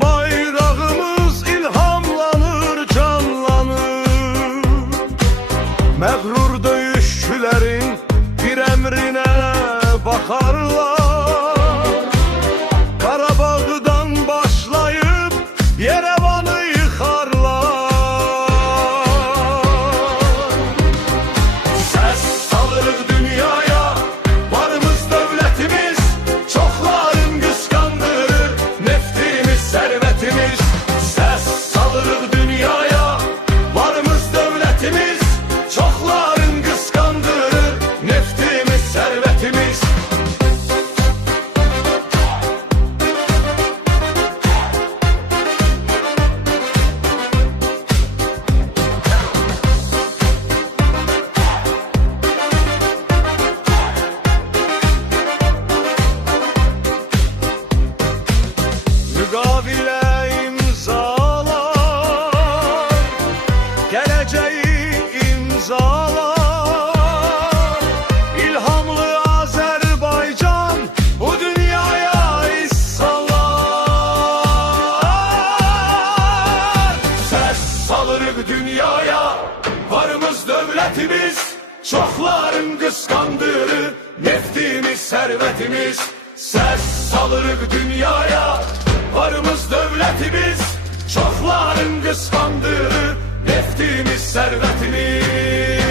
bayrağımız ilhamlanır, canlanır. Məğrur döyüşçülerin bir emrine bakarlar. Qarabağdan başlayıp Yerevan'ı yıkarlar. Ses salırıq dünyaya, varımız dövlətimiz, çoxların qısqandırır neftimiz, servetimiz. Ses salırıq dünyaya, varımız dövlətimiz, çoxların qısqandırır neftimiz, servetimiz. Müqavilə imzalar, gələcəyi imzalar. İlhamlı Azərbaycan bu dünyaya iz salar. Səs salırıq dünyaya, varımız dövlətimiz, çoxların qısqandırır neftimiz, servetimiz. Səs salırıq dünyaya, varımız dövlətimiz, çoxların qısqandırır neftimiz, servetimiz.